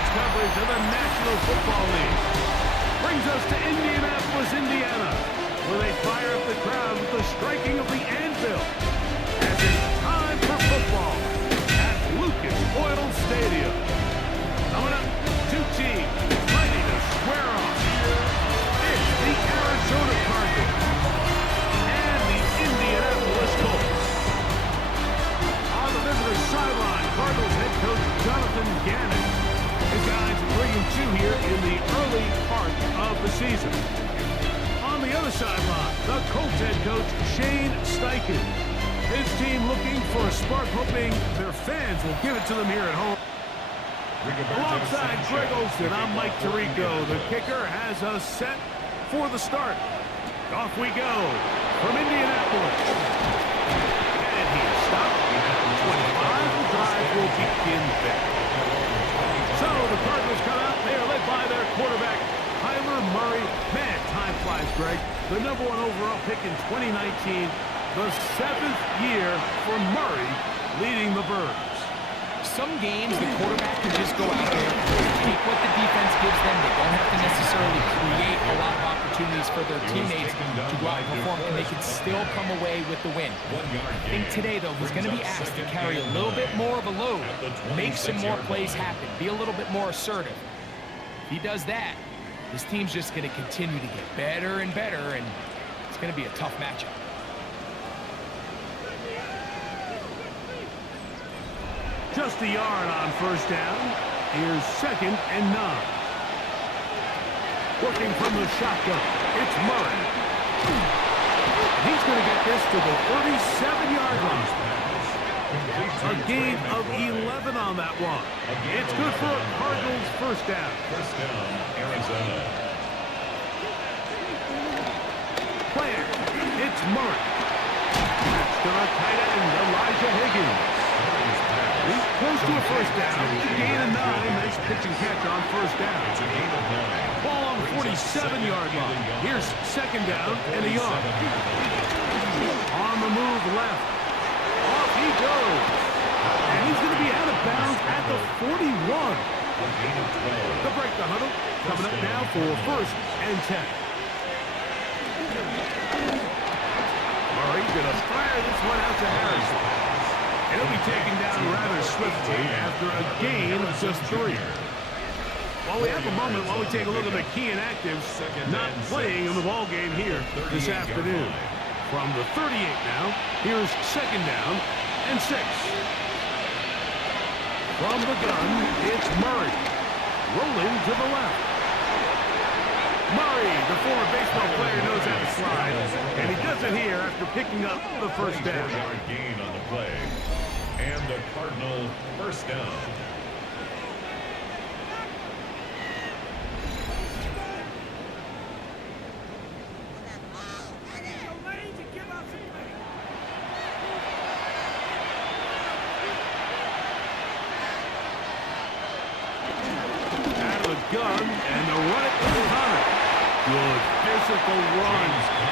sports coverage of the National Football League. Brings us to Indianapolis, Indiana, where they fire up the crowd with the striking of the anvil. As it's time for football at Lucas Oil Stadium. Coming up, two teams ready to square off. It's the Arizona Cardinals and the Indianapolis Colts. On the visitor sideline, Cardinals head coach Jonathan Gannon. His guys 3-2 here in the early part of the season. On the other sideline, the Colts head coach Shane Steichen. His team looking for a spark, hoping their fans will give it to them here at home. Alongside Greg Olsen, I'm Mike Tirico. The kicker has us set for the start. Off we go from Indianapolis. And he's stopped at 25. The drive will begin there. So the Cardinals come out. They are led by their quarterback, Kyler Murray. Man, time flies, Greg. The #1 overall pick in 2019. The 7th year for Murray leading the Birds. Some games, the quarterback can just go out there, take what the defense gives them. They don't have to necessarily create a lot of opportunities for their teammates to go out and perform, and they can still come away with the win. I think today, though, he's going to be asked to carry a little bit more of a load, make some more plays happen, be a little bit more assertive. If he does that, his team's just going to continue to get better and better, and it's going to be a tough matchup. Just a yard on first down. Here's 2nd and 9. Working from the shotgun, it's Murray. He's going to get this to the 37-yard line. A gain of 11 on that one. It's good for a Cardinals first down. First down, Arizona. Player, it's Murray. That's to the tight end, Elijah Higgins. He's close to a first down. Gain of 9. Nice pitch and catch on first down. It's a gain of 9. Ball on the 47-yard line. Here's 2nd down and a yard. On the move left. Off he goes. And he's going to be out of bounds at the 41. A gain of 12. The break the huddle. Coming up now for 1st and 10. Murray going to fire this one out to Harrison. And he'll be taken down rather swiftly after a gain of just 3. While we have a moment, while we take a look at the key inactives not playing in the ballgame here this afternoon. From the 38 now, here's 2nd down and 6. From the gun, it's Murray. Rolling to the left. Murray, the former baseball player, knows how to slide. And he does it here after picking up the first down. 4-yard gain on the play. And the Cardinal first down. Out of the gun, and the run it to Hunter. Good physical run.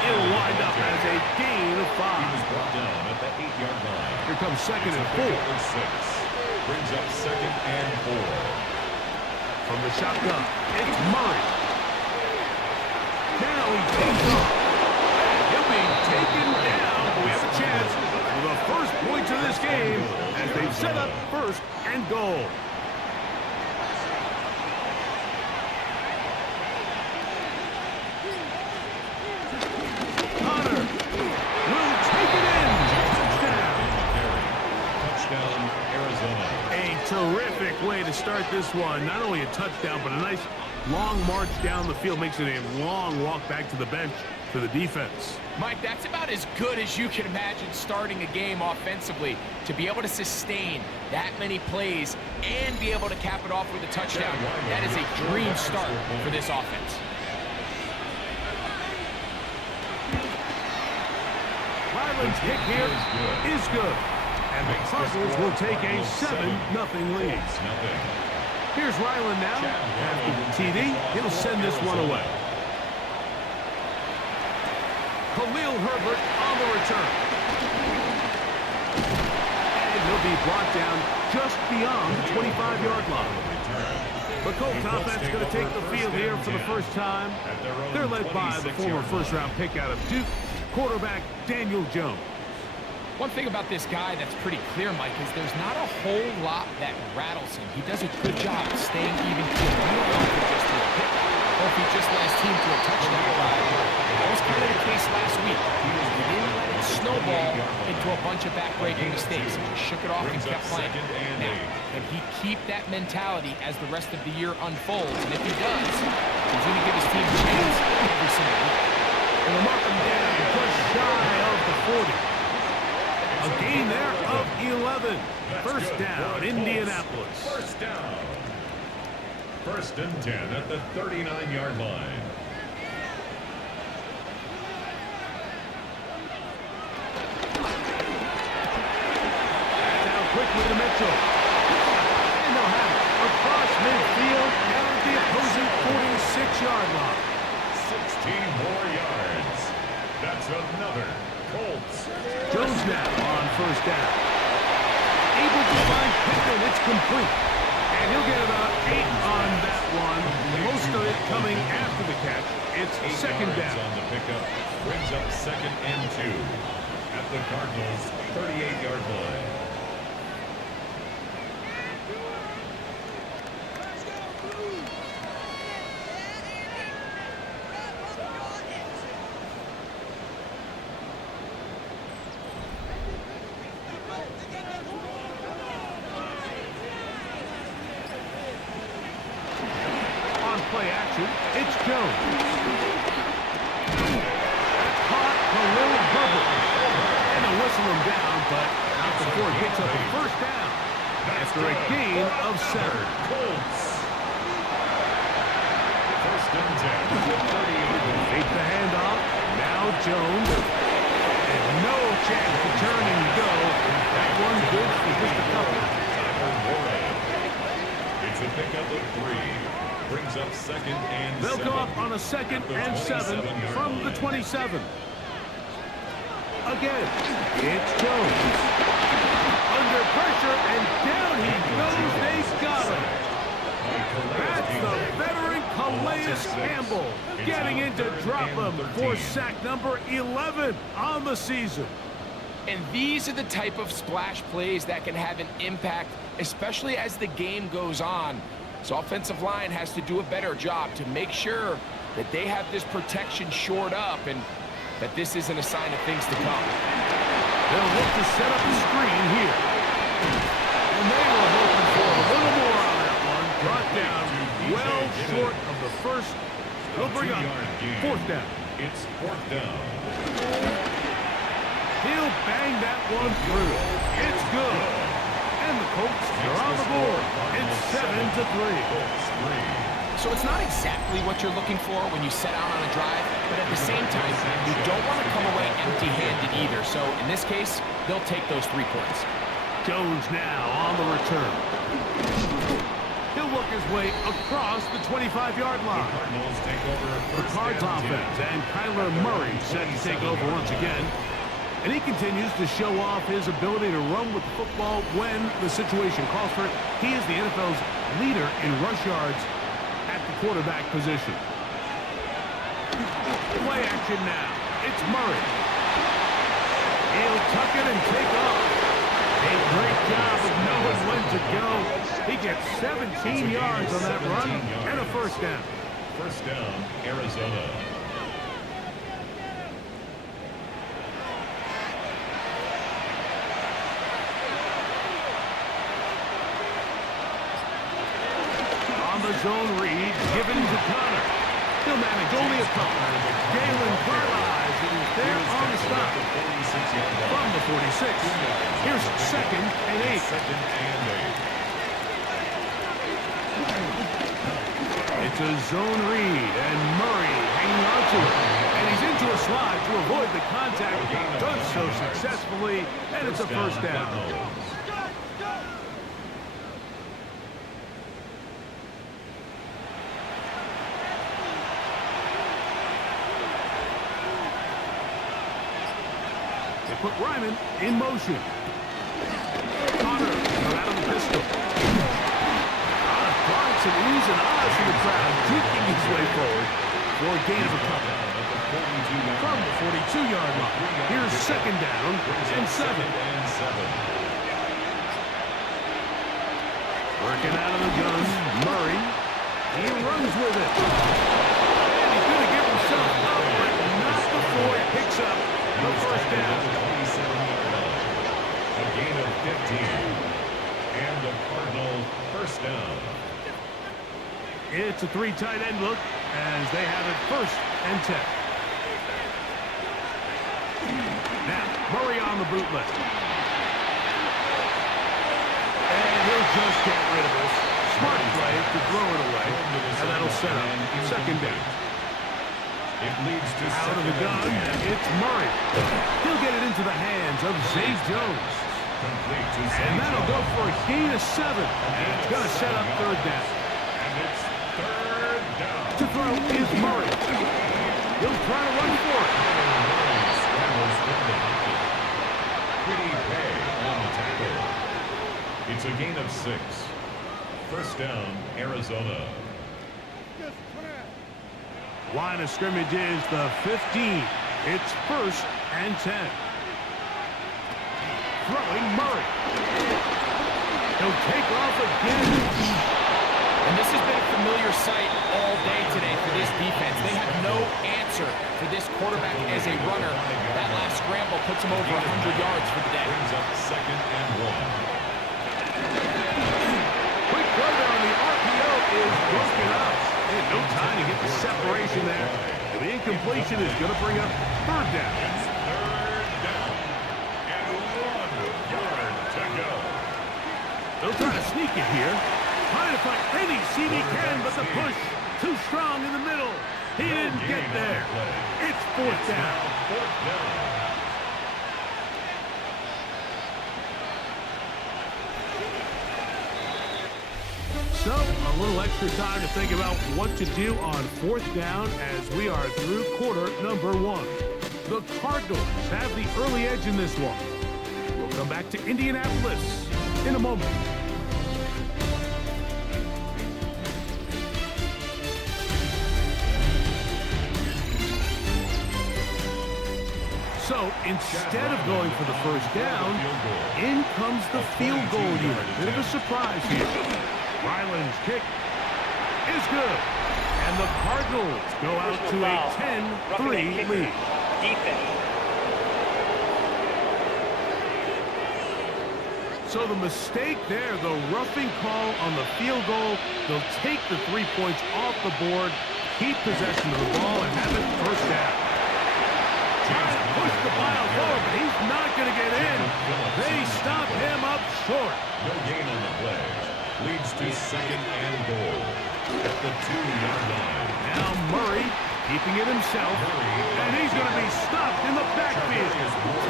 It'll wind up as a gain of 5. He was brought down at the 8-yard line. Here comes 2nd and 4. 6. Brings up 2nd and 4. From the shotgun, it's Murray. Now he takes off. He'll be taken down. We have a chance for the first points of this game as they set up 1st and goal. Hunter will take it in. Touchdown, Arizona. A terrific way to start this one. Not only a touchdown, but a nice long march down the field. Makes it a long walk back to the bench for the defense. Mike, that's about as good as you can imagine starting a game offensively. To be able to sustain that many plays and be able to cap it off with a touchdown, that is a dream start for this offense. Ryland's kick here is good. And the Cardinals will take a 7-0 lead. Here's Ryland now. After the TD, he'll send this one away. Khalil Herbert on the return. And he'll be brought down just beyond the 25-yard line. The Colts offense is going to take the field here for the first time. They're led by the former first-round pick out of Duke, quarterback Daniel Jones. One thing about this guy that's pretty clear, Mike, is there's not a whole lot that rattles him. He does a good job staying even keel. You don't know if he just threw a pick or if he just led his team to a touchdown drive. That was kind of the case last week. He didn't let it snowball into a bunch of back-breaking mistakes. He just shook it off and kept playing. Now, can he keep that mentality as the rest of the year unfolds? And if he does, he's going to give his team a chance every single week. And they'll mark him down just shy of the 40. A gain there of 11. First down, Indianapolis. First down. First and 10 at the 39-yard line. Down quickly to Mitchell. And they'll have it across midfield down at the opposing 46-yard line. 16 more yards. That's another Colts. Jones now on first down. Able to find Pickett. It's complete. And he'll get about 8 on that one. Most of it coming after the catch. It's second down. On the pickup brings up second and 2 at the Cardinals' 38-yard line. Play action, it's Jones. Caught a little bubble. And they'll whistle him down, but not before it gets up a first down. After a gain of 7. Colts. First and 10. Fake the handoff. Now Jones. And no chance to turn and go. That one good for just a couple. It's a pickup of 3. Brings up second and They'll 7. go up on a second and 7 from the 27. Again, it's Jones. Under pressure, and down he goes. They got him. That's the veteran Calais Campbell getting in to drop him for sack number 11 on the season. And these are the type of splash plays that can have an impact, especially as the game goes on. So offensive line has to do a better job to make sure that they have this protection shored up and that this isn't a sign of things to come. They'll look to set up a screen here. And they were hoping for a little more on that one. Brought down well short of the first. They'll bring up fourth down. It's fourth down. He'll bang that one through. It's good. And the Colts are on the board. It's 7-3. So it's not exactly what you're looking for when you set out on a drive, but at the same time, you don't want to come away empty-handed either. So in this case, they'll take those 3 points. Jones now on the return. He'll work his way across the 25-yard line. The Cards offense and Kyler Murray set to take over once again. And he continues to show off his ability to run with the football when the situation calls for it. He is the NFL's leader in rush yards at the quarterback position. Play action now. It's Murray. He'll tuck it and take off. A great job of knowing when to go. He gets 17 yards on that run and a first down. First down, Arizona. Zone read, given to Connor. He'll manage only a couple. Galen Carlisle is there on the stop. From the 46. Here's second and 8. It's a zone read, and Murray hanging on to it. And he's into a slide to avoid the contact. Does so successfully, and it's a first down. Put Ryman in motion. some oohs and ahs from the crowd, juking his way forward for a gain of a couple. From the 42-yard line, here's second down and 7. Working out of the gun, Murray. He runs with it. And he's going to give himself up, but not before he picks up the first down. A gain of 15. And the Cardinal first down. It's a 3 tight end look as they have it first and 10. Now, Murray on the bootleg. And he'll just get rid of this. Smart play to throw it away. And that'll set up second down. It leads to out of the gun. It's Murray. He'll get it into the hands of Zay Jones. And that'll go for a gain of 7. And it's going to set up third down. And it's third down. To throw is Murray. He'll try to run for it. Pretty pay on the tackle. It's a gain of 6. First down, Arizona. Line of scrimmage is the 15. It's first and 10. Throwing Murray. He'll take off again. And this has been a familiar sight all day today for this defense. They have no answer for this quarterback as a runner. That last scramble puts him over 100 yards for the day. Brings up second and 1. Quick throw there on the RPO is broken up. And no time to get the separation there. And the incompletion is going to bring up third down. Third down. And 1 yard to go. They'll try to sneak it here. Trying to find any seam he can, but the push too strong in the middle. He didn't get there. It's fourth down. Fourth down. So, a little extra time to think about what to do on fourth down as we are through quarter number 1. The Cardinals have the early edge in this one. We'll come back to Indianapolis in a moment. So, instead of going for the first down, in comes the field goal unit. Bit of a surprise here. Ryland's kick is good. And the Cardinals go out to a 10-3 lead. So the mistake there, the roughing call on the field goal, they'll take the 3 points off the board, keep possession of the ball, and have it first down. Trying to push the pile forward, but he's not going to get in. They stop him up short. No gain on the play. Leads to second and goal at the 2-yard line. Now Murray keeping it himself, and he's going to be stopped in the backfield.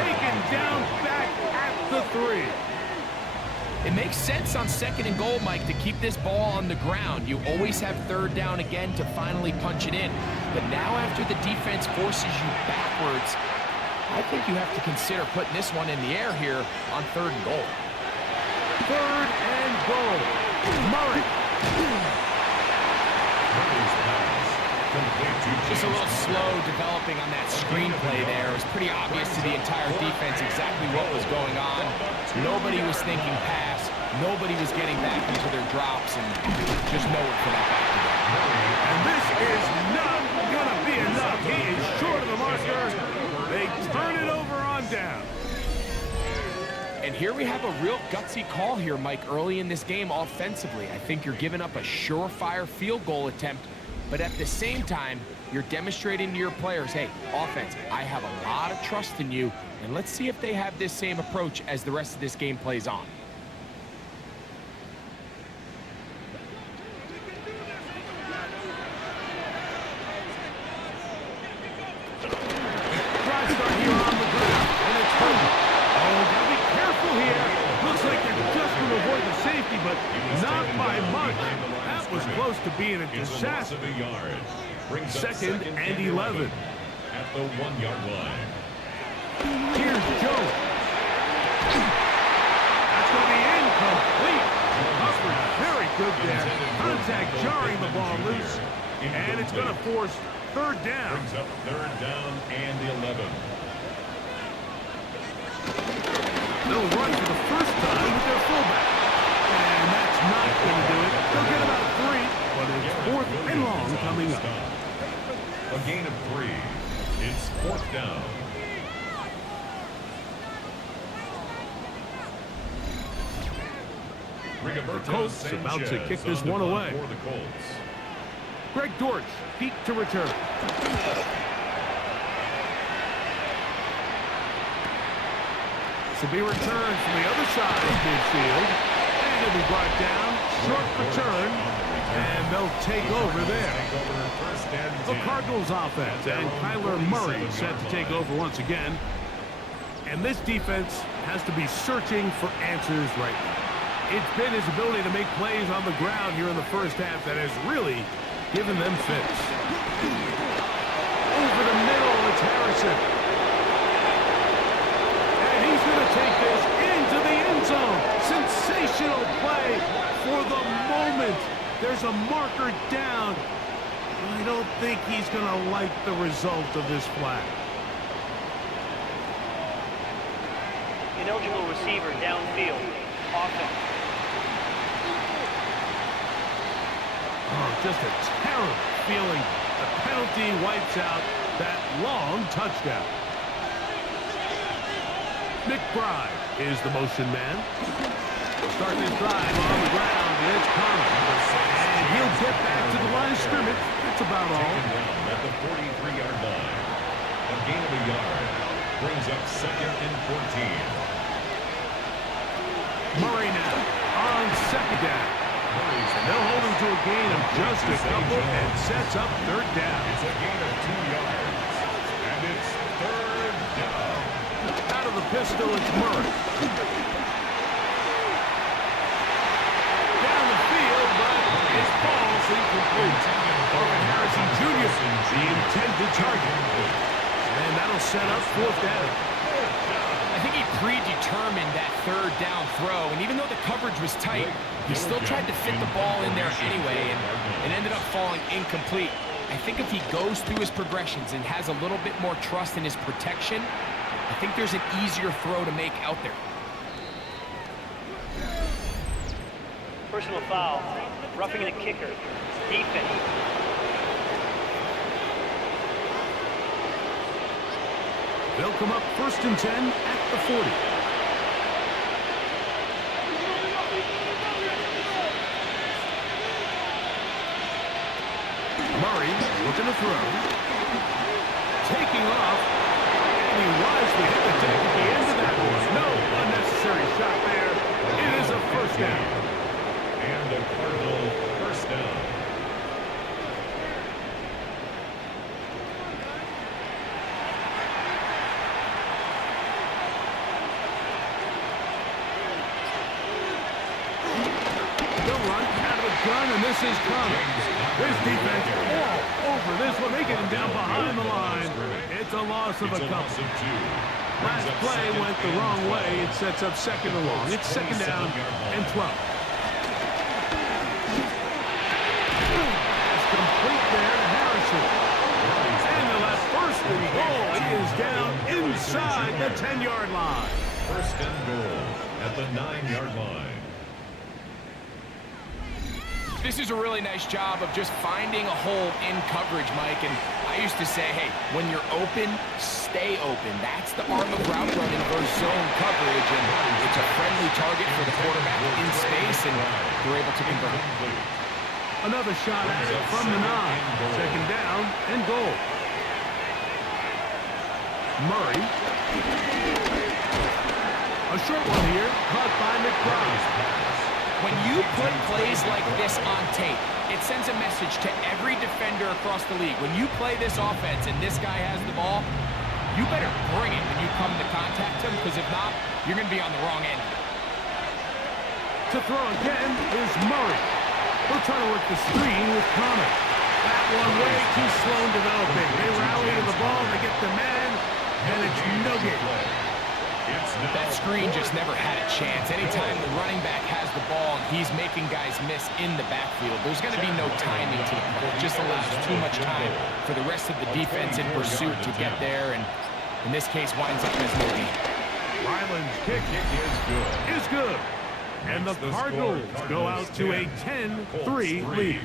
Taken down back at the 3. It makes sense on second and goal, Mike, to keep this ball on the ground. You always have third down again to finally punch it in. But now after the defense forces you backwards, I think you have to consider putting this one in the air here on third and goal. Third and goal. Murray. Just a little slow developing on that screenplay there. It was pretty obvious to the entire defense exactly what was going on. Nobody was thinking pass. Nobody was getting back into their drops, and just nowhere for that back to go. And this is not going to be enough. He is short of the marker. They turn it over on down. And here we have a real gutsy call here, Mike, early in this game offensively. I think you're giving up a surefire field goal attempt, but at the same time, you're demonstrating to your players, hey, offense, I have a lot of trust in you, and let's see if they have this same approach as the rest of this game plays on. But not by much. That was close to being a disaster. Second and 11. At the 1-yard line. Here's Jones. That's going to be incomplete. Coverage Very good there. Contact jarring the ball loose. And it's going to force third down. Brings up third down and 11. They'll run for the first time with their fullback. And that's not going to do it. They'll get about 3, but it's fourth and long coming up. A gain of 3. It's fourth down. The Colts about to kick this one away. For the Colts. Greg Dortch, peak to return. To be returned from the other side of midfield. And it'll be brought down. Short return. And they'll take over there. The Cardinals offense and Kyler Murray set to take over once again. And this defense has to be searching for answers right now. It's been his ability to make plays on the ground here in the first half that has really given them fits. Over the middle, it's Harrison. And he's going to take this into the end zone. Sensational play for the moment. There's a marker down. I don't think he's going to like the result of this flag. Ineligible receiver downfield. Offense. Oh, just a terrible feeling. The penalty wipes out that long touchdown. McBride is the motion man. Starting his drive on the ground, and it's Connor. And he'll get back to the line of scrimmage. That's about all. At the 43-yard line. A gain of a yard. Brings up second and 14. Murray now on second down. They'll hold him to a gain of just a couple and sets up third down. It's a gain of 2 yards. And it's third down. Out of the pistol, it's Murray. Down the field, but his ball's incomplete. Marvin Harrison Jr., the intended target. And that'll set up fourth down. I think he predetermined that third down throw, and even though the coverage was tight, he still tried to fit the ball in there anyway, and it ended up falling incomplete. I think if he goes through his progressions and has a little bit more trust in his protection, I think there's an easier throw to make out there. Personal foul. Roughing the kicker. Defense. They'll come up first and 10 at the 40. Murray looking to throw. Taking off. And he wisely hit the deck at the end of that one. No unnecessary shot there. It is a first down. And a Cardinal first down. And this is Connor. This defense all over this one. They get him down behind the line. It's a loss of a couple. Last play went the wrong way. It sets up second and long. It's second down and 12. It's complete there to Harrison. And the left first and goal. He is down inside the 10-yard line. First and goal at the 9-yard line. This is a really nice job of just finding a hole in coverage, Mike. And I used to say, hey, when you're open, stay open. That's the art of route running versus zone coverage. And it's a friendly target for the quarterback in space, and they're able to convert. Another shot at it from the 9. Second down and goal. Murray. A short one here, caught by McBride. When you put plays like this on tape, it sends a message to every defender across the league. When you play this offense and this guy has the ball, you better bring it when you come to contact him, because if not, you're going to be on the wrong end. To throw again is Murray. We're trying to work the screen with Connor. That one way too slow in developing. They rally to the ball, they get the man, and it's no good. That screen just never had a chance. Anytime the running back has the ball and he's making guys miss in the backfield, there's going to be no timing to the play. It just allows too much time for the rest of the defense in pursuit to get there, and in this case winds up as no gain. Ryland's kick is good. And the Cardinals go out to a 10-3 lead.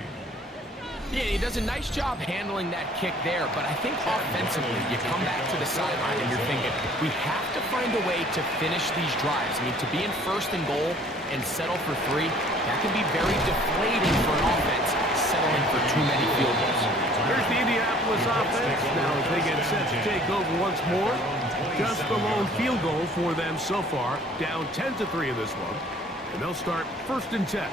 Yeah, he does a nice job handling that kick there, but I think offensively, you come back to the sideline and you're thinking, we have to find a way to finish these drives. I mean, to be in first and goal and settle for 3, that can be very deflating for an offense, settling for too many field goals. Here's the Indianapolis offense. Now as they get set to take over once more, just the lone field goal for them so far, down 10-3 in this one. And they'll start 1st and 10.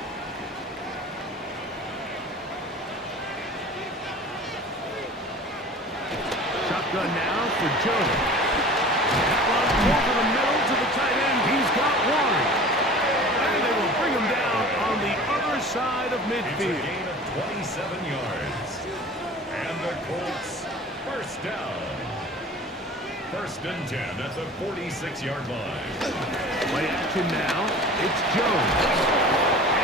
Shotgun now for Jones. That one over the middle to the tight end. He's got one. And they will bring him down on the other side of midfield. It's a gain of 27 yards. And the Colts, first down. 1st and 10 at the 46-yard line. Play action now. It's Jones.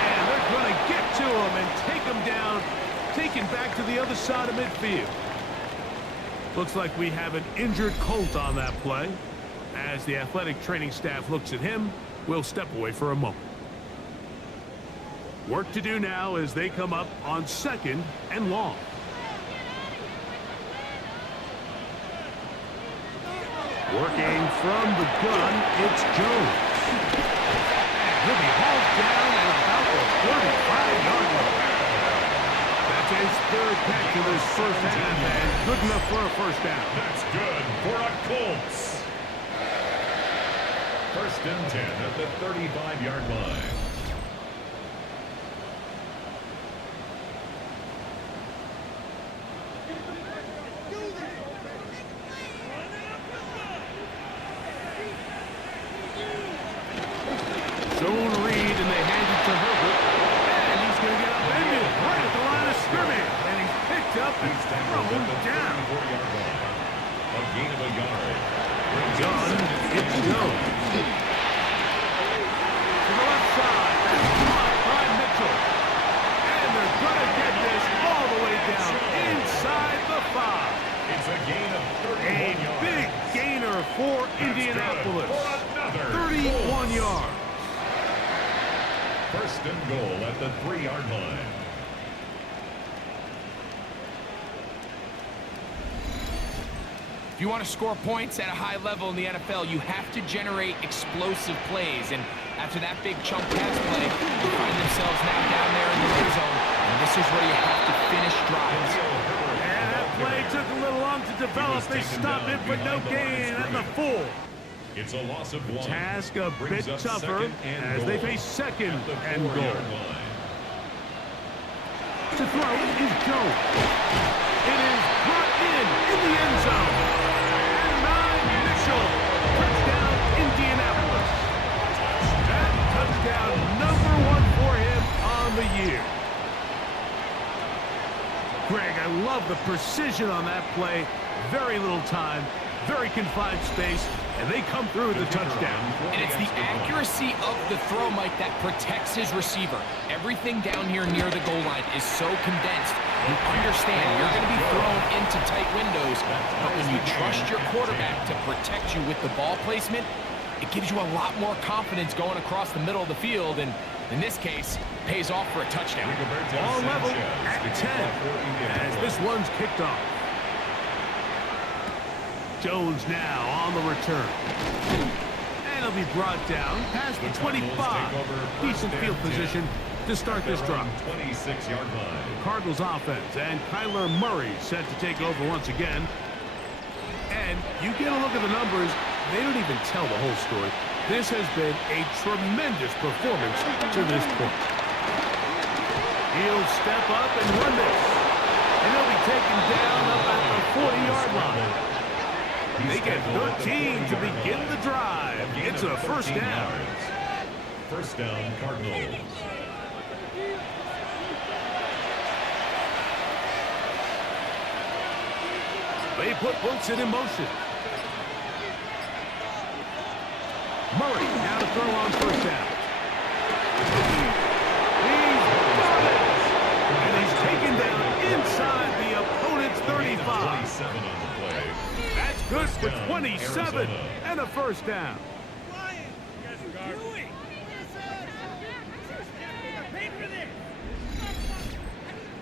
And they're going to get to him and take him down, taken back to the other side of midfield. Looks like we have an injured Colt on that play. As the athletic training staff looks at him, we'll step away for a moment. Work to do now as they come up on 2nd and long. Working from the gun, it's Jones. He'll be hauled down at about the 35-yard line. That's his 3rd catch of this first half, and good enough for a first down. That's good for a Colts. 1st and 10 at the 35-yard line. Zone read, and they hand it to Herbert. And he's going to get upended right at the line of scrimmage. And he's picked up and thrown down. A gain of a yard. Gun, it's Jones. To the left side, that's blocked by Mitchell. And they're going to get this all the way down inside the 5. It's a gain of 31 A yards. big gainer for Indianapolis. For another 31 yards. 1st and goal at the 3-yard line. If you want to score points at a high level in the NFL, you have to generate explosive plays. And after that big chunk pass play, they find themselves now down there in the red zone. And this is where you have to finish drives. And that play took a little long to develop. They stopped it, but no gain at the 4. It's a loss of 1. Task a bit Brings up tougher 2nd and as goal they face 2nd at the and 4-yard goal. line. To throw is Jones. It is brought in the end zone. And Mitchell. Touchdown, Indianapolis. That touchdown number 1 for him on the year. Greg, I love the precision on that play. Very little time, very confined space, and they come through with the touchdown. And it's the accuracy of the throw, Mike, that protects his receiver. Everything down here near the goal line is so condensed. You understand you're going to be thrown into tight windows, but when you trust your quarterback to protect you with the ball placement, it gives you a lot more confidence going across the middle of the field, and in this case, pays off for a touchdown. All level at 10 as this one's kicked off. Jones now on the return. And he'll be brought down past the 25. Decent field position to start this drive. 26-yard line. Cardinals offense and Kyler Murray set to take over once again. And you get a look at the numbers, they don't even tell the whole story. This has been a tremendous performance to this point. He'll step up and run this. And he'll be taken down up at the 40-yard line. They get 13 to begin the drive. It's a first down. First down, Cardinals. They puts it in motion. Murray now to throw on first down. He's got it! And he's taken down inside the opponent's 35. 27 on the play. That's good for 27 and a first down.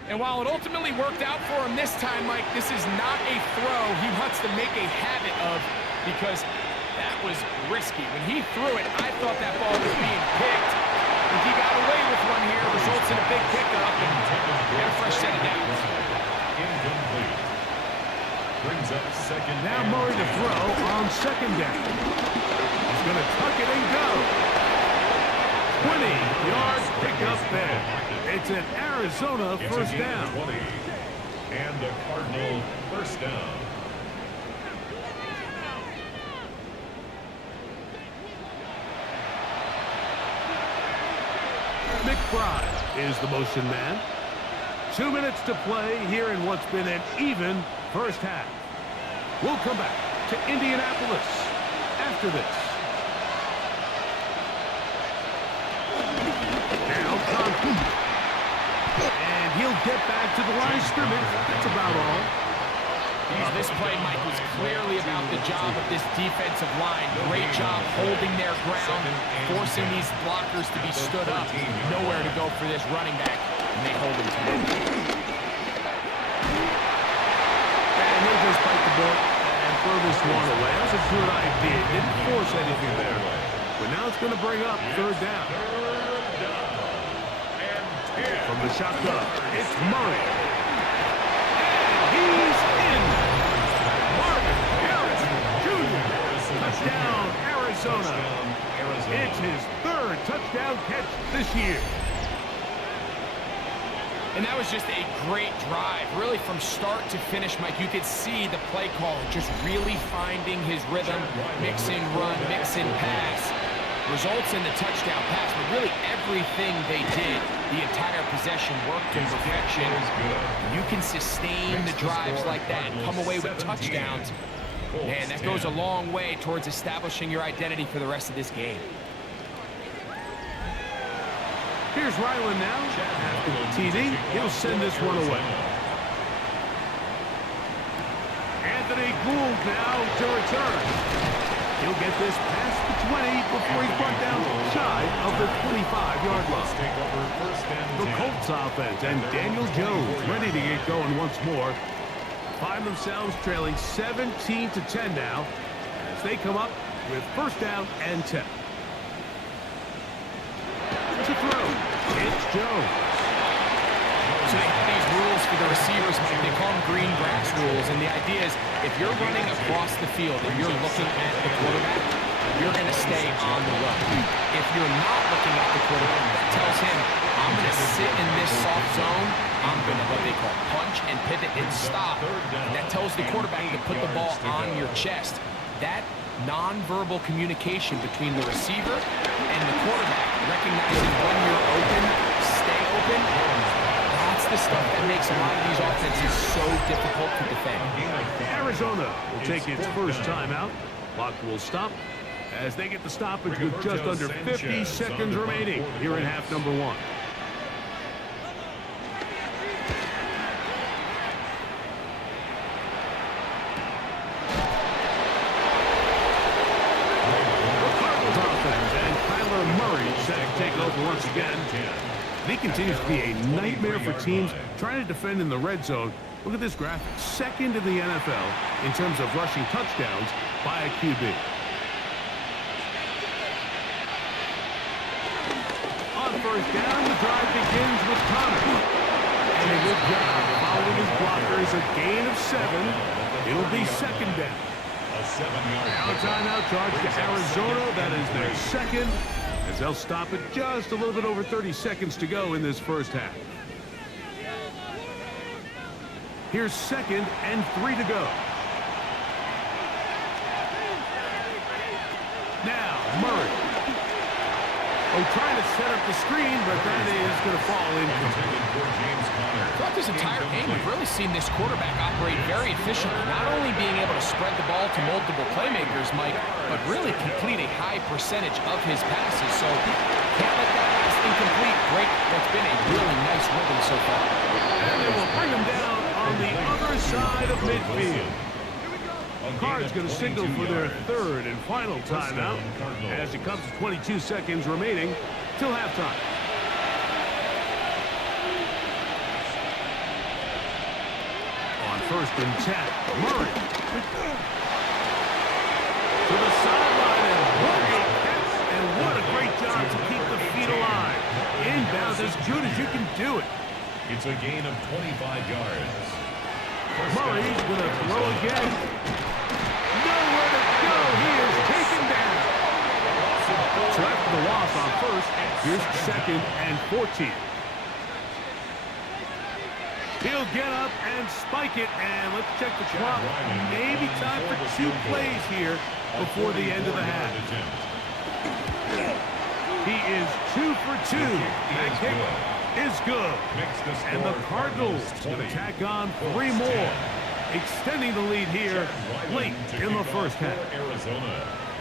And while it ultimately worked out for him this time, Mike, this is not a throw he wants to make a habit of, because that was risky. When he threw it, I thought that ball was being picked. And he got away with one here, results in a big pickup and a fresh set of downs. Incomplete. Brings up second. Now Murray to throw on second down. He's going to tuck it and go. 20-yard pickup there. It's an Arizona first down. 20. And the Cardinal first down. McBride is the motion man. 2 minutes to play here in what's been an even first half. We'll come back to Indianapolis after this. Now Conklin. And he'll get back to the line of scrimmage. That's about all. This play, Mike, was clearly about the job of this defensive line. Great job holding their ground, forcing these blockers to be stood up. Nowhere to go for this running back, and they hold him to it. And he'll just bite the bullet and throw this one away. That was a good idea. Didn't force anything there. But now it's going to bring up third down. From the shotgun, it's Murray. And he's in. Marvin Harris Jr. Touchdown, Arizona. It's his third touchdown catch this year. And that was just a great drive. Really, from start to finish, Mike, you could see the play caller just really finding his rhythm, mixing run, mixing pass. Results in the touchdown pass, but really everything they did, the entire possession worked to perfection. You can sustain the drives like that and come away with touchdowns. Man, that goes a long way towards establishing your identity for the rest of this game. Here's Ryland now. After the TD, he'll send this one away. Anthony Gould now to return. He'll get this past the 20 before he's brought down shy of the 25-yard line. The Colts offense and Daniel Jones ready to get going once more. Find themselves trailing 17-10 now as they come up with first down and 10. To throw, it's Jones. So they have these rules for the receivers, Mike. They call them green grass rules, and the idea is if you're running across the field and you're looking at the quarterback, you're going to stay on the run. If you're not looking at the quarterback, that tells him, I'm going to sit in this soft zone. I'm going to what they call punch and pivot and stop. And that tells the quarterback to put the ball on your chest. That nonverbal communication between the receiver and the quarterback, recognizing when you're open, stay open, that's the stuff that makes a lot of these offenses so difficult to defend. Arizona will take its first timeout. Clock will stop as they get the stoppage with just under 50 seconds remaining here in half number one. Take over once again. He continues to be a nightmare for teams trying to defend in the red zone. Look at this graphic. Second in the NFL in terms of rushing touchdowns by a QB. On first down, the drive begins with Connor. And a good job following his blockers. A gain of 7. It'll be second down. Now a timeout charge to Arizona. That is their second. As they'll stop it just a little bit over 30 seconds to go in this first half. Here's 2nd and 3 to go. Now, Murray. Oh, trying to set up the screen, but that is going to fall in. Thought this entire game, we've really seen this quarterback operate very efficiently, not only being able to spread the ball to multiple playmakers, Mike, but really complete a high percentage of his passes. So can't let that last incomplete break what's been a really nice rhythm so far. And they will bring him down on the other side of midfield. Cards going to signal for their third and final timeout as it comes to 22 seconds remaining till halftime. On 1st and 10, Murray. To the sideline, and what a catch, and what a great job to keep the feet alive. Inbounds as good as you can do it. It's a gain of 25 yards. Murray's going to throw again. Nowhere to go. He is taken down. So after the loss on 1st, here's 2nd and 14. He'll get up and spike it, and let's check the clock. Maybe time for 2 plays here before the end of the half. He is 2 for 2. That kick is good. And the Cardinals going to tack on 3 more, extending the lead here late in the first half.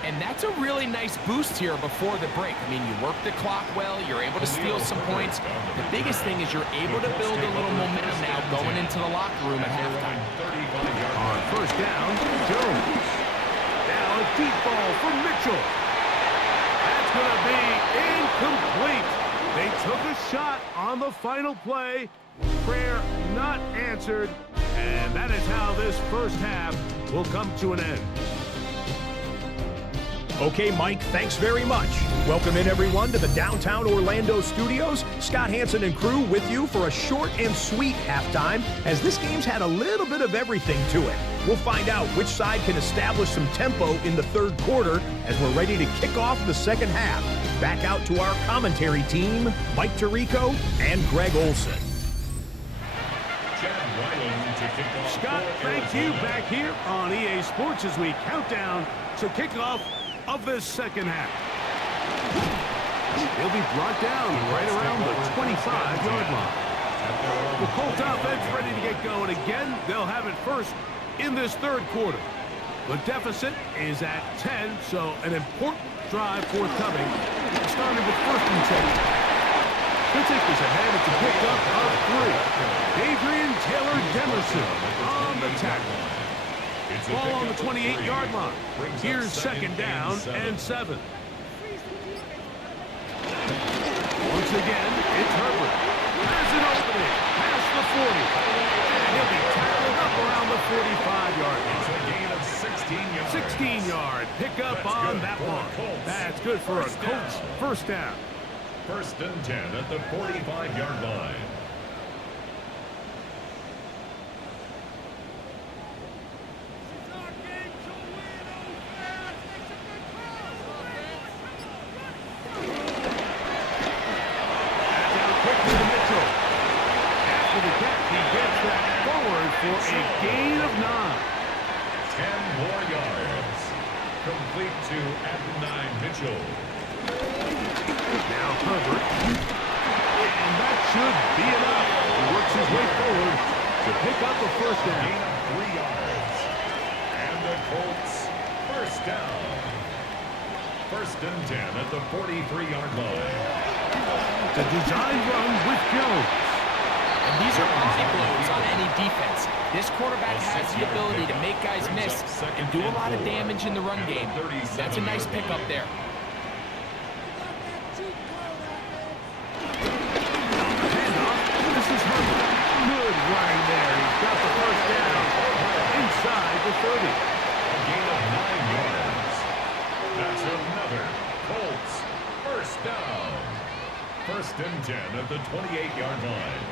And that's a really nice boost here before the break. I mean, you work the clock well, you're able to steal some points. The biggest thing is you're able to build a little momentum now going into the locker room at halftime. On 1st down, Jones. Now a deep ball from Mitchell. That's going to be incomplete. They took a shot on the final play. Prayer not answered. And that is how this first half will come to an end. Okay, Mike, thanks very much. Welcome in, everyone, to the downtown Orlando studios. Scott Hansen and crew with you for a short and sweet halftime, as this game's had a little bit of everything to it. We'll find out which side can establish some tempo in the 3rd quarter as we're ready to kick off the 2nd half. Back out to our commentary team, Mike Tirico and Greg Olson. Scott, thank you back here on EA Sports as we count down to kickoff of this 2nd half. He'll be brought down right around the 25-yard line. The Colts offense ready to get going again. They'll have it first in this 3rd quarter. The deficit is at 10, so an important drive forthcoming, starting with 1st and 10. They'll take this ahead. It's a pickup of 3. Adrian Taylor-Demerson on the tackle. Ball on the 28-yard line. Here's 2nd down and 7. Once again, it's Herbert. There's an opening past the 40. And he'll be tackled up around the 45-yard line. It's a gain of 16 yards. 16-yard pickup on that one. That's good for a Colts first down. 1st and 10 at the 45-yard line. For a gain of 9. 10 more yards. Complete to Adonai Mitchell. Now Herbert. And that should be enough. He works his way forward to pick up a first down. Gain of 3 yards. And the Colts first down. 1st and 10 at the 43-yard line. The design run with Jones. And these are body blows on any defense. This quarterback has the ability to make guys miss and do a lot of damage in the run game. That's a nice pickup there. This is Herbert. Good running there. He's got the first down inside the 30. A gain of 9 yards. That's another Colts first down. 1st and 10 at the 28-yard line.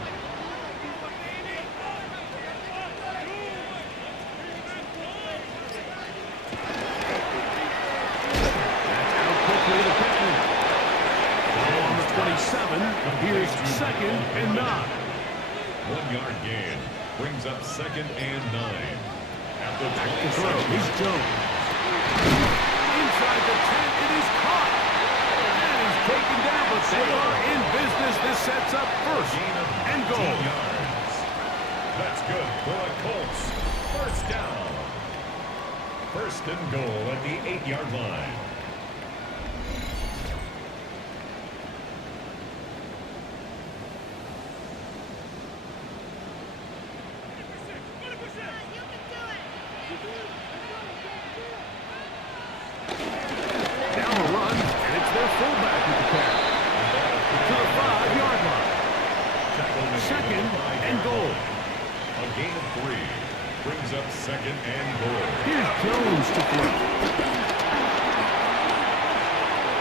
Here's 2nd and 9. 1-yard gain brings up 2nd and 9. At the back to throw. He's Jones. Inside the 10, it is caught. And he's taken down, but they are in business. This sets up 1st and goal. for the Colts. First down. First and goal at the 8-yard line. Down the run, and it's their fullback with the pass. To the 5-yard line. Second and goal. A gain of 3 brings up second and goal. Here's Jones to throw.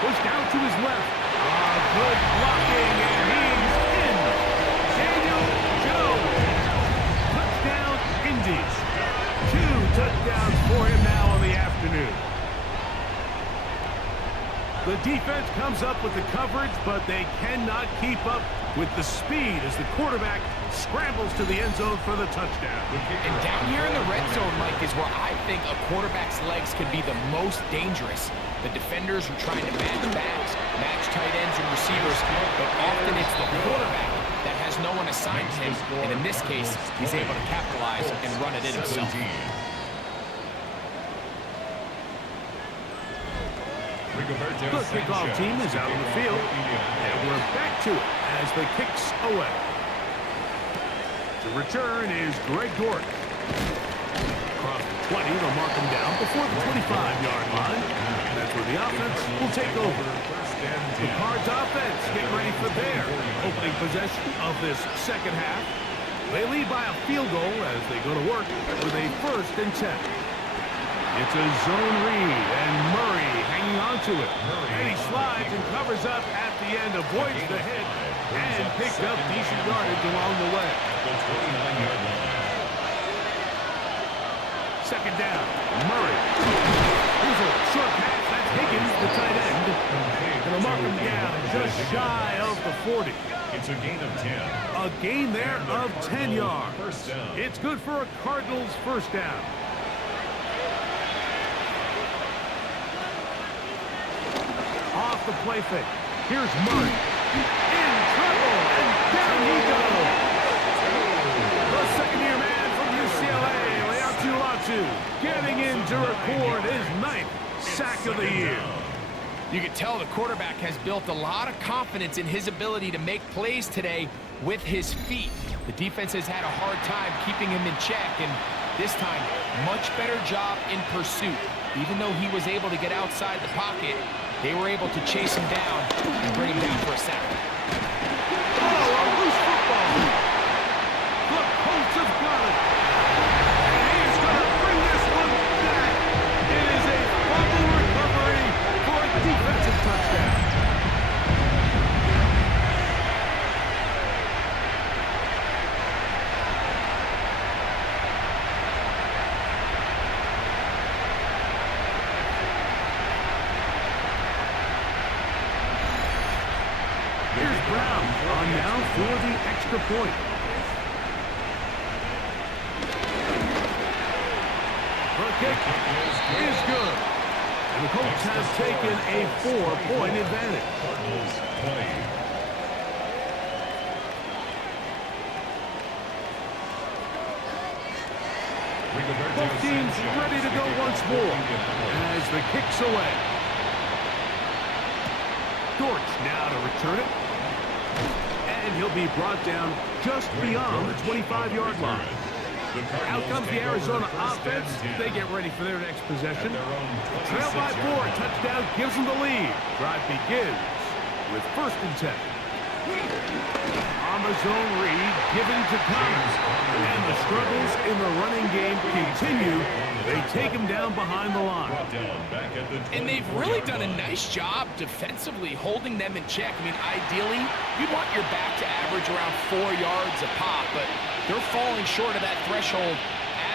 Pushed out to his left. Good blocking, and he's in. Daniel Jones. Touchdown, Indy. 2 touchdowns for him now on the afternoon. The defense comes up with the coverage, but they cannot keep up with the speed as the quarterback scrambles to the end zone for the touchdown. And down here in the red zone, Mike, is where I think a quarterback's legs can be the most dangerous. The defenders are trying to match backs, match tight ends and receivers, but often it's the quarterback that has no one assigned to him, and in this case, he's able to capitalize and run it in himself. The kickoff team is out on the field, and we're back to it as the kicks away. The return is Greg Dortch. Across the 20, they'll mark him down before the 25-yard line. And that's where the offense will take over. The Cards offense get ready for their opening possession of this second half. They lead by a field goal as they go to work with a 1st and 10. It's a zone read, and Murray hanging on to it. And he slides and covers up at the end, avoids the hit, and picked up decent yardage along the way. Second down, Murray. Here's a short pass. That's Higgins, the tight end. And they'll mark him down just shy of the 40. It's a gain of 10. A gain there of 10 yards. First down. It's good for a Cardinals first down. Off the play fake. Here's Murray. In trouble, and down he goes. The second-year man from UCLA, Leatu Latu, getting in to record his 9th sack of the year. You can tell the quarterback has built a lot of confidence in his ability to make plays today with his feet. The defense has had a hard time keeping him in check, and this time, much better job in pursuit. Even though he was able to get outside the pocket, they were able to chase him down and bring him down for a sack. Oh, a loose football. The Colts have got it. And he's going to bring this one back. It is a fumble recovery for a defensive touchdown. Here's Brown on now for the extra point. The kick is good. And the Colts have taken a 4-point advantage. Cardinals play. Both teams ready to go once more as the kick's away. Dortch now to return it. And he'll be brought down just beyond the 25-yard line. Out comes the Arizona offense. They get ready for their next possession. Trail by 4, touchdown gives them the lead. Drive begins with 1st and 10. On the zone read, given to Connors. And the struggles in the running game continue. They take him down behind the line. And they've really done a nice job defensively holding them in check. I mean, ideally, you'd want your back to average around 4 yards a pop, but they're falling short of that threshold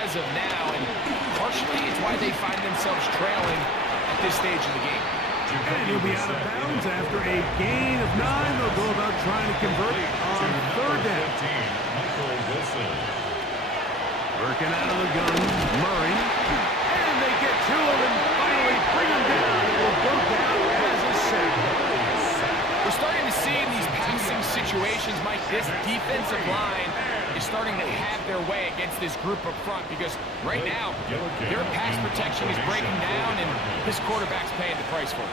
as of now, and partially it's why they find themselves trailing at this stage of the game. And he'll be out of bounds after a gain of 9. They'll go about trying to convert on 3rd down. Working out of the gun, Murray. And they get to him and finally bring him down. It will go down as a sack. We're starting to see in these passing situations, Mike, this defensive line is starting to have their way against this group up front because right now, their pass protection is breaking down, and this quarterback's paying the price for it.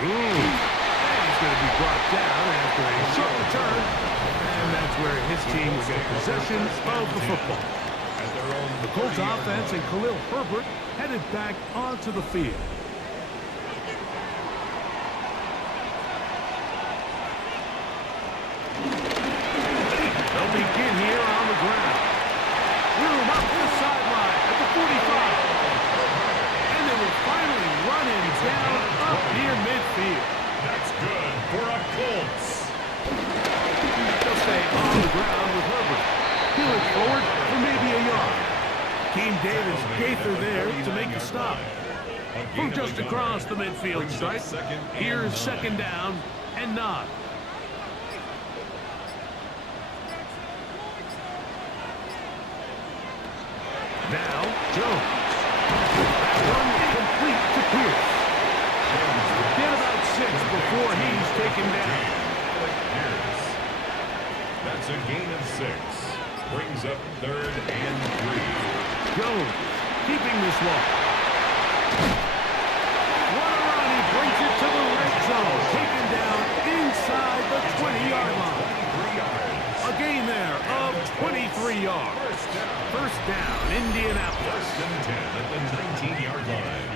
He's going to be brought down after a short return, and that's where his team will get possession of the football. The Colts offense and Khalil Herbert headed back onto the field. They'll begin here on the ground. Room up the sideline at the 45. And they will finally run him down up near midfield. That's good for a Colts. They'll stay on the ground with Herbert. He'll look forward for maybe a yard. Keem Davis Gaither there to make the stop. From just across the midfield stripe, here's second down and 9. Now, Jones. That one complete to Pierce. Get about 6 before he's taken down. That's a gain of 6. Brings up 3rd and 3. Jones keeping this one. What a run. He brings it to the red zone. Taken down inside the 20-yard line. A gain there of 23 yards. First down, Indianapolis. 1st and 10 at the 19-yard line.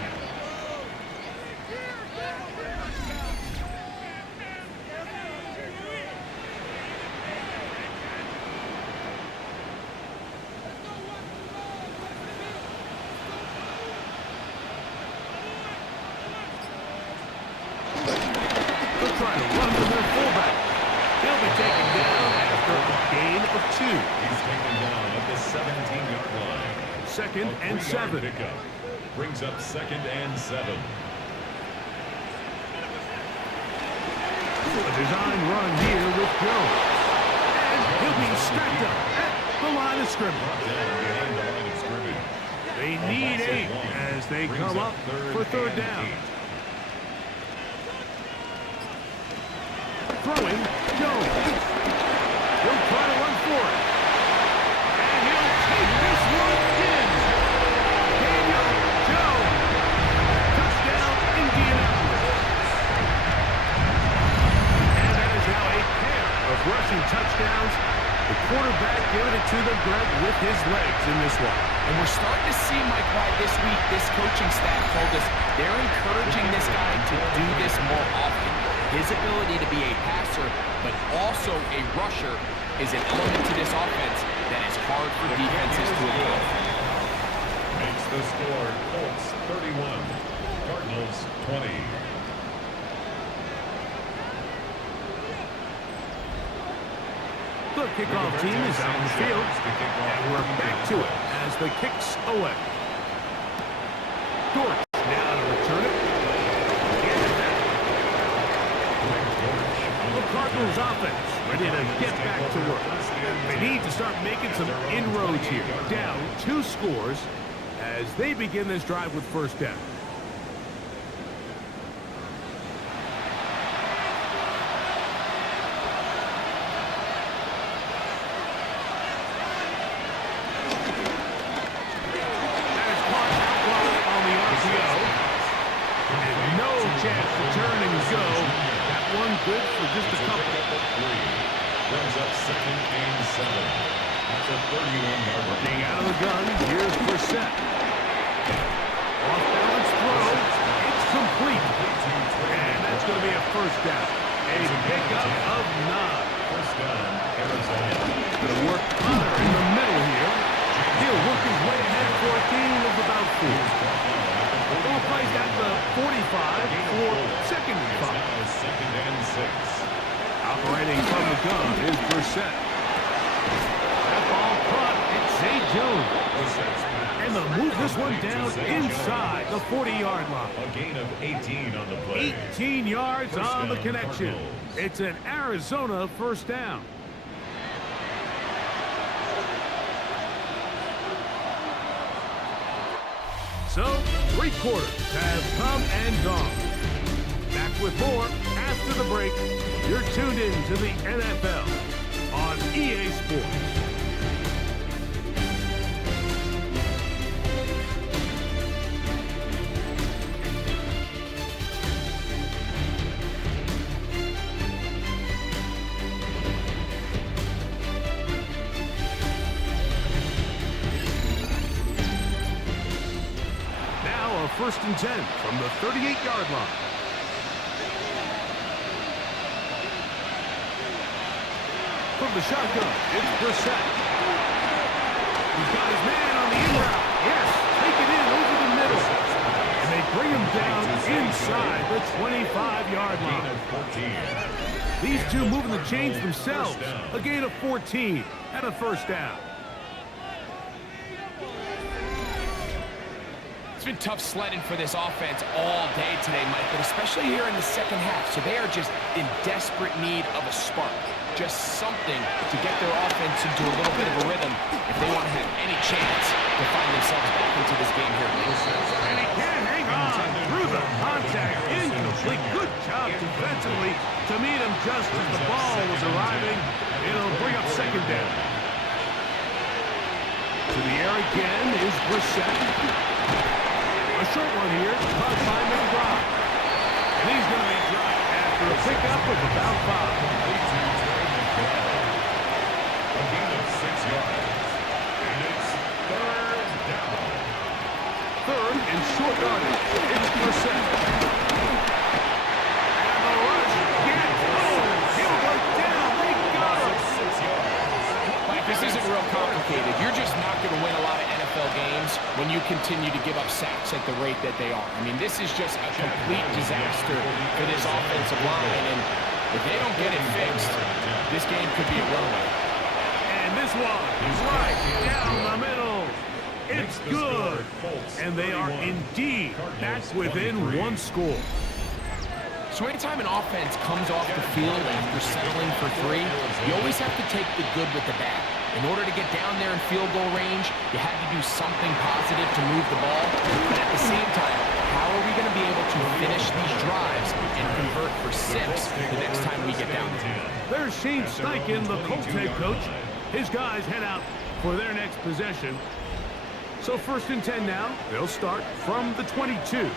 They'll try to run to their fullback. He'll be taken down after a gain of 2. He's taken down at the 17-yard line. 2nd and 7. Pickup. Brings up 2nd and 7. A design run here with Jones. And he'll be stacked up at the line of scrimmage. Behind the line of scrimmage. They need 8 as they come up for 3rd down. Throwing, Jones. He'll try to run for it. And he'll take this one in. Daniel Jones. Touchdown, Indianapolis. And that is now a pair of rushing touchdowns. The quarterback giving it to the Greg with his legs in this one. And we're starting to see, Mike, why this week this coaching staff told us they're encouraging this guy to do this more often. His ability to be a passer, but also a rusher, is an element to this offense that is hard for defenses to avoid. Makes the score Colts 31, Cardinals 20. The kickoff team is out on the field, and we're back to it as the kicks away. Dortch now to return it. The Cardinals offense ready to get back to work. They need to start making some inroads here. Down 2 scores as they begin this drive with 1st down. That is caught outright on the RPO. And no chance to turn and go. That one good for just a couple. Brings up 2nd and 7 at the 31-yard line. Being out of the gun, here's Brissett. Off balance throw. It's complete. And that's going to be a 1st down. A pickup of 9. 1st down, Arizona. Going to work Connor in the middle here. He'll work his way ahead for a gain of about 4. Ball placed at the 45 for 2nd and 5. 2nd and 6. Operating from the gun is Brissett. That ball caught. It's Zay Jones. And they'll move this one down inside the 40-yard line. A gain of 18 on the play. 18 yards First on the down, connection. Cardinals. It's an Arizona 1st down. So, 3 quarters have come and gone. with more after the break. You're tuned in to the NFL on EA Sports. Now a 1st and 10 from the 38-yard line. From the shotgun, it's Brissett. He's got his man on the in route. Yes, take it in over the middle. And they bring him down inside the 25-yard line. These two moving the chains themselves. A gain of 14 and a 1st down. It's been tough sledding for this offense all day today, Mike, but especially here in the second half. So they are just in desperate need of a spark. Just something to get their offense into a little bit of a rhythm if they want to have any chance to find themselves back into this game here. And he can't hang on through the contact. Incomplete. Good job defensively to meet him just as the ball was arriving. It'll bring up 2nd down. To the air again is Brissett. A short one here, caught by McBride. And he's going to be dropped after a pickup of about 5. A gain of 6 yards. And it's 3rd down. 3rd and short yardage. It's Brissett. And the rush gets home. He'll go down. They got him. 6 yards. Mike, this isn't real complicated. You're just not going to win a lot of NFL games when you continue to give up sacks at the rate that they are. I mean, this is just a complete disaster for this offensive line, and if they don't get it fixed, this game could be a runaway. And this one is right down the middle. It's good. And they are indeed back within 1 score. So anytime an offense comes off the field after settling for 3, you always have to take the good with the bad. In order to get down there in field goal range, you had to do something positive to move the ball. But at the same time, how are we going to be able to finish these drives and convert for 6 the next time we get down there? There's Shane Steichen, the Colts head coach. His guys head out for their next possession. So 1st and 10 now. They'll start from the 22.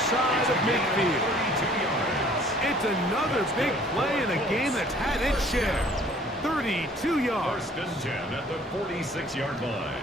Side of midfield. It's another big play in a game that's had its share. 32 yards. 1st and 10 at the 46-yard line.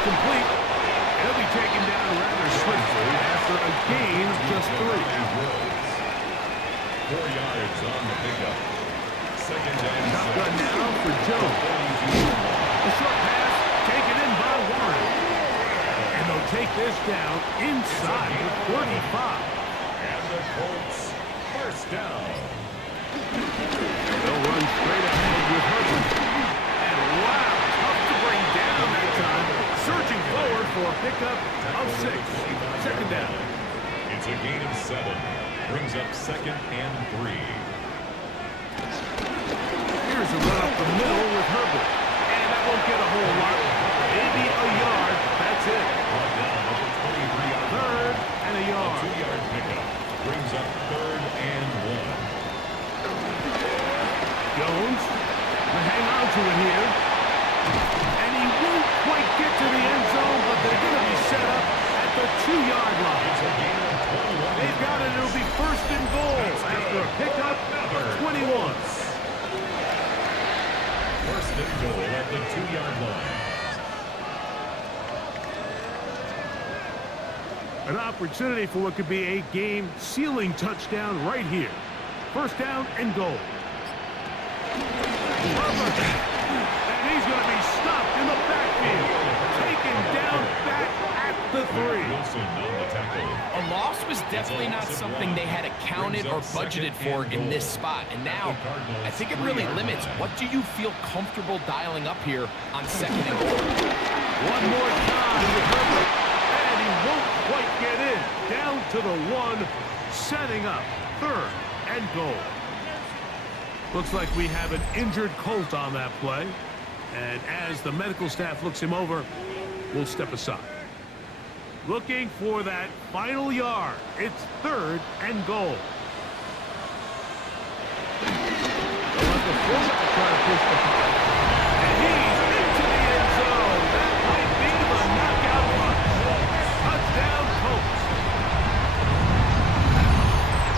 Complete. He'll be taken down rather swiftly after a gain of just 3. 4 yards on the pickup. 2nd and Shotgun now for Jones. A short pass taken in by Warren. And they'll take this down inside the 45. And the Colts 1st down. They'll run straight ahead with Herbert. And wow, tough to bring down that time. Surging forward for a pickup of 6. 2nd down. It's a gain of 7. Brings up 2nd and 3. Here's a run up the middle with Herbert. And that won't get a whole lot. Maybe a yard. That's it. Brought down at the 23-yard line. 3rd and a yard. 2-yard pickup. Brings up 3rd and 1. Jones will hang on to it here. And he won't quite get to the end zone, but they're going to be set up at the 2-yard line. It's a gain of 21. They've got it. It'll be 1st and goal after a pickup of 21. 1st and goal at the 2-yard line. An opportunity for what could be a game-sealing touchdown right here. 1st down and goal. And he's going to be stopped in the backfield. Taken down back definitely not something they had accounted or budgeted for in this spot. And now, I think it really limits what do you feel comfortable dialing up here on second and goal. One more time, and he won't quite get in. Down to the one, setting up third and goal. Looks like we have an injured Colt on that play. And as the medical staff looks him over, we'll step aside. Looking for that final yard. It's third and goal. They'll let the fullback try to push the puck. And he's into the end zone. That might be the knockout punch. Touchdown, Colts.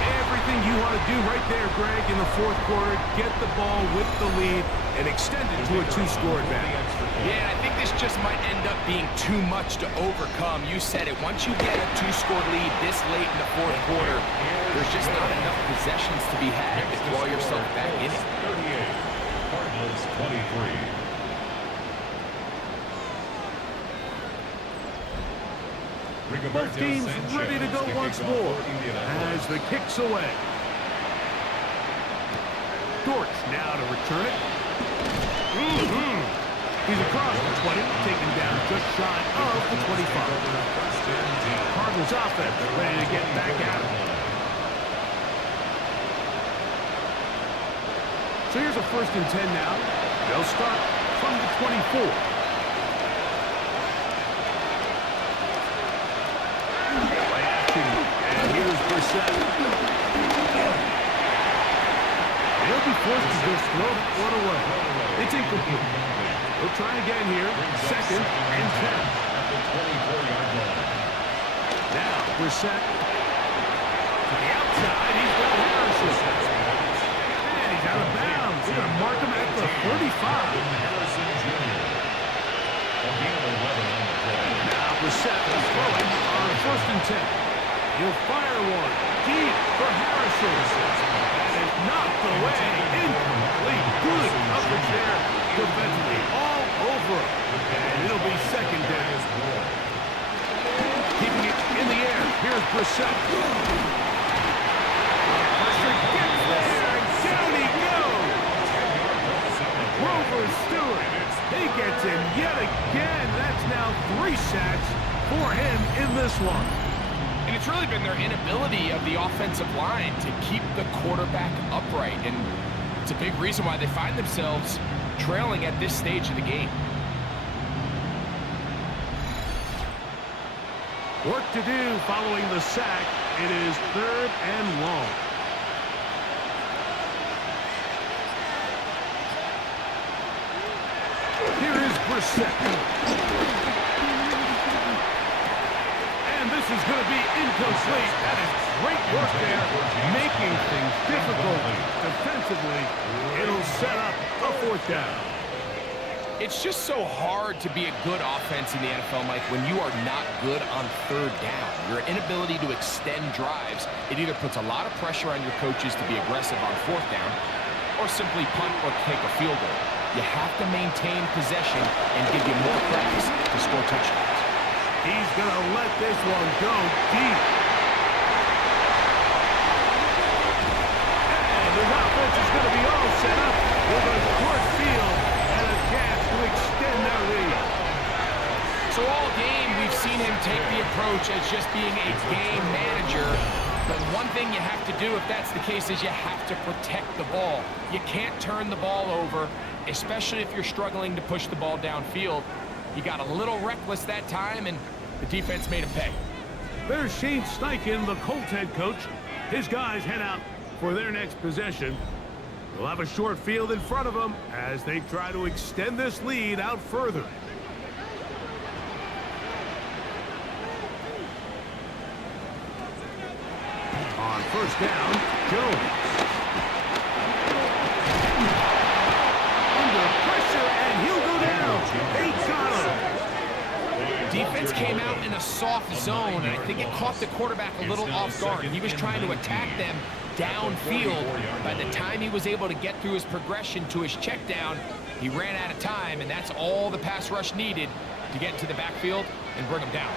Everything you want to do right there, Greg, in the fourth quarter. Get the ball with the lead and extend it to a two-score advantage. Yeah, I think this just might end up being too much to overcome. You said it. Once you get a two-score lead this late in the fourth quarter, there's just not enough possessions to be had to draw yourself back in it. 38, Cardinals 23. Both teams ready to go once more as the kick's away. Dortch now to return it. He's across the 20, taken down just shy of the 25. Cardinals offense ready to get back at it. So here's a 1st and 10 now. They'll start from the 24. Play action, and here's Brissett. He'll be forced to just throw that one away. It's incomplete. We'll try again here. 2nd and 10. At the 24-yard line. Now, Brissett to the outside. He's got Harrison. And he's out of bounds. They're going to mark him at the 35. Harrison Jr. A gain of 11 on the play. Now, Brissett will throw it on 1st and 10. He'll fire one deep for Harrison. And it's knocked away. Incomplete. Good coverage there defensively. All over. And it'll be 2nd down. Keeping it in the air. Here's Brissett. Pressure gets there. And down he goes. Grover Stewart. He gets in yet again. That's now 3 sacks for him in this one. And it's really been their inability of the offensive line to keep the quarterback upright. And it's a big reason why they find themselves trailing at this stage of the game. Work to do following the sack. It is 3rd and long. Here is Brissett. And this is going to be incomplete. That is great work there, making things difficult defensively. It'll set up a 4th down. It's just so hard to be a good offense in the NFL, Mike, when you are not good on 3rd down. Your inability to extend drives, it either puts a lot of pressure on your coaches to be aggressive on 4th down or simply punt or kick a field goal. You have to maintain possession and give you more practice to score touchdowns. He's going to let this one go deep. And his offense is going to be all set up with a short field and a chance to extend their lead. So all game, we've seen him take the approach as just being a game manager. But one thing you have to do if that's the case is you have to protect the ball. You can't turn the ball over, especially if you're struggling to push the ball downfield. He got a little reckless that time, and the defense made him pay. There's Shane Steichen, the Colts head coach. His guys head out for their next possession. They'll have a short field in front of them as they try to extend this lead out further. On 1st down, Jones. Under pressure, and he'll go down. They got him. Defense came out in a soft zone, and I think it caught the quarterback a little off guard. He was trying to attack them downfield. By the time he was able to get through his progression to his check down, he ran out of time, and that's all the pass rush needed to get into the backfield and bring him down.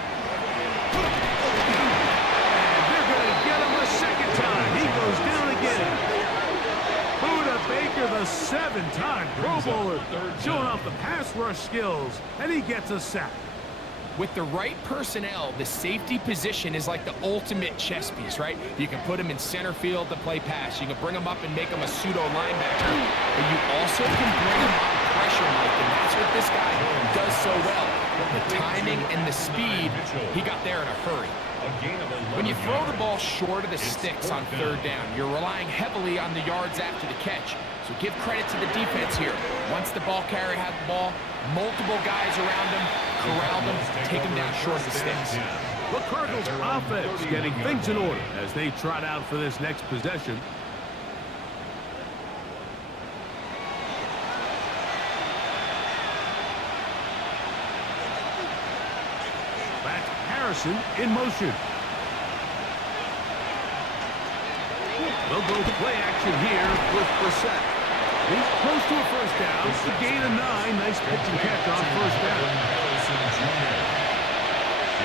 And they're going to get him a second time. He goes down again. Buda Baker, the 7-time Pro Bowler, showing off the pass rush skills, and he gets a sack. With the right personnel, the safety position is like the ultimate chess piece, right? You can put him in center field to play pass. You can bring him up and make him a pseudo linebacker. But you also can bring him on pressure, Mike, and that's what this guy does so well. The timing and the speed, he got there in a hurry. When you throw the ball short of the sticks on third down, you're relying heavily on the yards after the catch. So give credit to the defense here. Once the ball carrier had the ball, multiple guys around him, corralled him, take him down short of the sticks. The Cardinals offense getting things in order as they trot out for this next possession. That's Harrison in motion. They'll go play action here with Brissett. He's close to a first down. It's a gain of 9. Nice pitch and catch on first down. It's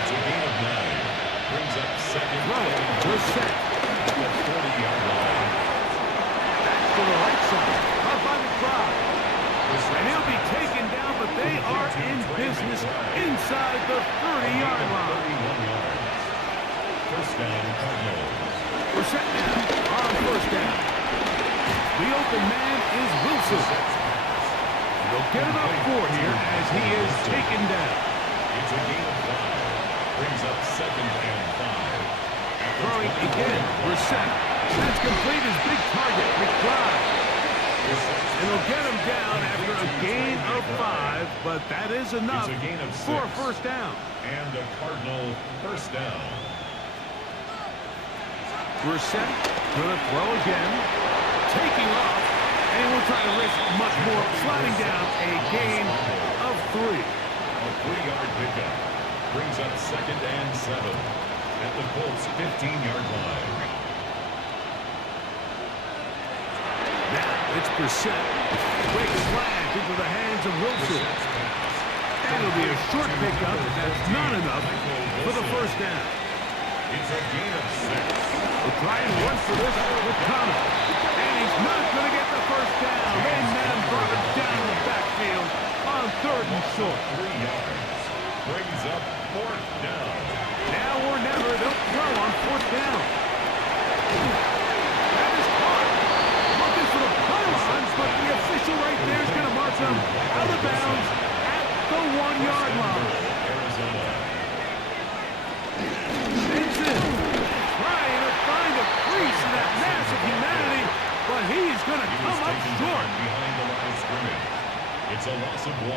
a gain of 9. Brings up second. Brissett. At the 40-yard line. Back to the right side. Up by the crowd. And he'll be taken down, but they are in business inside the 30-yard line. 31 yards. First down, Cardinals. Brissett now on first down. The open man is Wilson. They'll get it up 4 here as he is taken down. It's a gain of 5. Brings up second and 5. Throwing again, Brissett. That's complete his big target, McBride. And they'll get him down after a gain of 5, but that is enough It's a gain of 6. for a first down. And a Cardinal first down. Brissett gonna throw again, taking off, and he won't try to risk much more, sliding down a gain of 3. A 3-yard pickup. Brings up second and 7 at the Colts 15-yard line. Now it's Brissett. Quick slant into the hands of Wilson. And it'll be a short pickup, but that's not enough for the first down. It's a gain of 6. We'll try and run for this with Connor. And he's not going to get the first down. And Madden brought him down the backfield on 3rd and short. 3 yards. Brings up 4th down. Now or never, they'll throw on 4th down. That is caught. Looking for the pylons, but the official right there is going to mark them out of bounds at the 1-yard line. Arizona. Vincent trying to find a crease in that mass of humanity, but he's going to come up short. Behind the line of scrimmage. It's a loss of 1.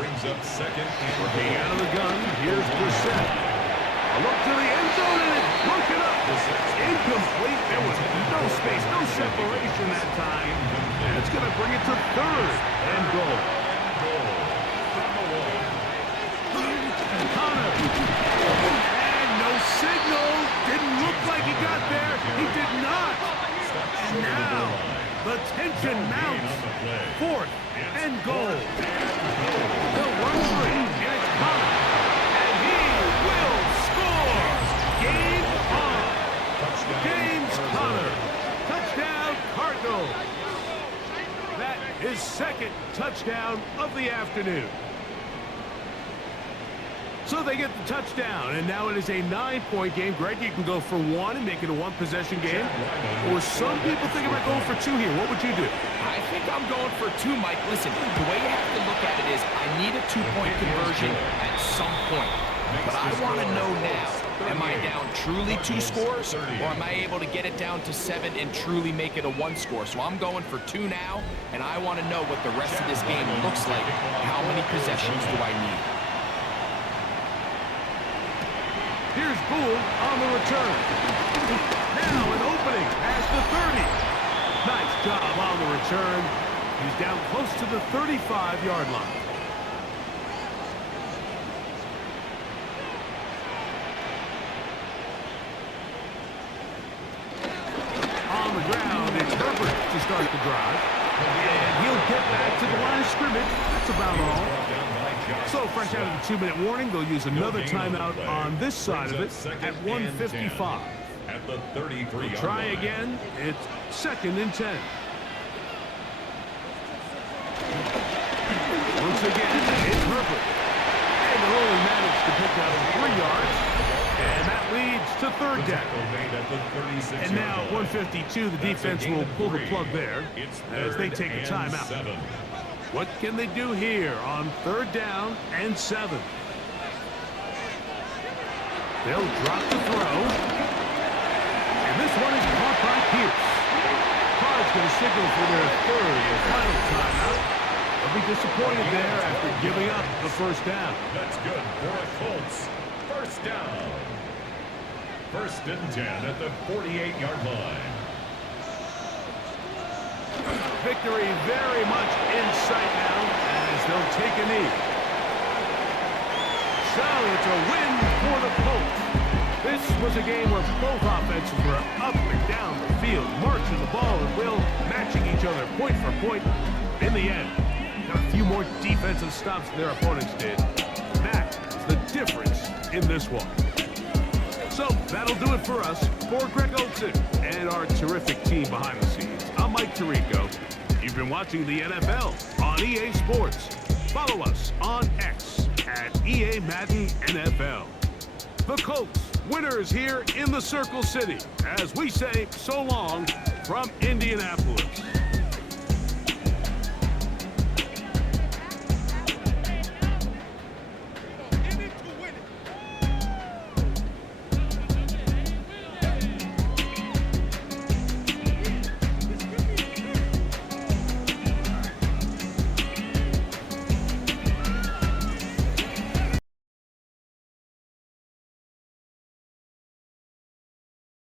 Brings up second and Working out of the gun, here's Brissett. A look to the end zone, and it's broken up. Incomplete. There was no space, no separation that time. And it's going to bring it to 3rd and goal. Connor. And no signal. Didn't look like he got there. He did not. And now the tension mounts. 4th and goal. They'll run 3, and it's Connor. And he will score. Game on. James Conner. Touchdown, Cardinals. That is 2nd touchdown of the afternoon. So they get the touchdown, and now it is a 9-point game. Greg, you can go for 1 and make it a 1-possession game. Or some people think about going for 2 here. What would you do? I think I'm going for 2, Mike. Listen, the way you have to look at it is I need a 2-point conversion at some point. But I want to know now, am I down truly 2 scores, or am I able to get it down to 7 and truly make it a 1 score? So I'm going for 2 now, and I want to know what the rest of this game looks like. How many possessions do I need? Here's Gould on the return. Now an opening past the 30. Nice job on the return. He's down close to the 35-yard line. On the ground, it's Herbert to start the drive. And he'll get back to the line of scrimmage. That's about all. So, fresh out of the 2-minute warning, they'll use another timeout on this side of it at 1:55. at the 33-yard Try line. again. It's 2nd and 10. Once again, it's Herbert. And they'll only manage to pick up 3 yards. And that leads to 3rd down. Tackle made at the 36-yard And now at line. 152, the That's a defense gain will of pull the 3. plug there It's as they 3rd take a and timeout. 7. What can they do here on 3rd down and 7? They'll drop the throw. And this one is caught by Pierce. Cards going to signal for their 3rd and final timeout. They'll be disappointed there after giving up the 1st down. That's good for a Colts. 1st down. 1st and 10 at the 48-yard line. Victory very much in sight now as they'll take a knee. So it's a win for the Colts. This was a game where both offenses were up and down the field, marching the ball at will, matching each other point for point. In the end, got a few more defensive stops than their opponents did. That is the difference in this one. So that'll do it for us. For Greg Olson and our terrific team behind the scenes, I'm Mike Tirico. You've been watching the NFL on EA Sports. Follow us on X at EA Madden NFL. The Colts, winners here in the Circle City, as we say so long from Indianapolis.